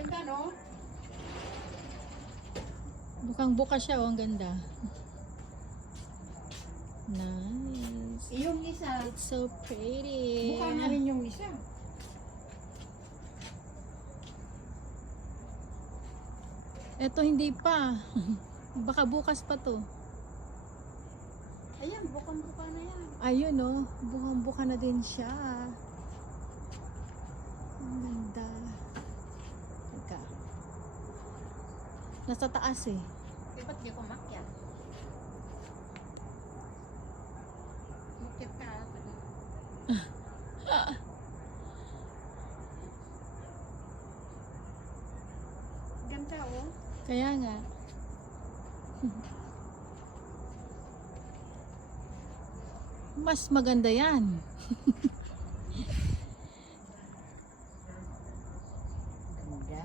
Ganda, no? Bukang buka siya, oh, ang ganda. Nice. Yung isa, It's so pretty. mukha na rin yung isa. Eto hindi pa. Baka bukas pa to. Ayan, bukang-buka na yan. Ayun, oh. Bukang-buka na din siya. Ang ganda. Teka. Nasa taas eh. Eh, ba't di ko makyat? Makyat ka. Ganda, oh. Kaya nga. Mas maganda yan. Ganda.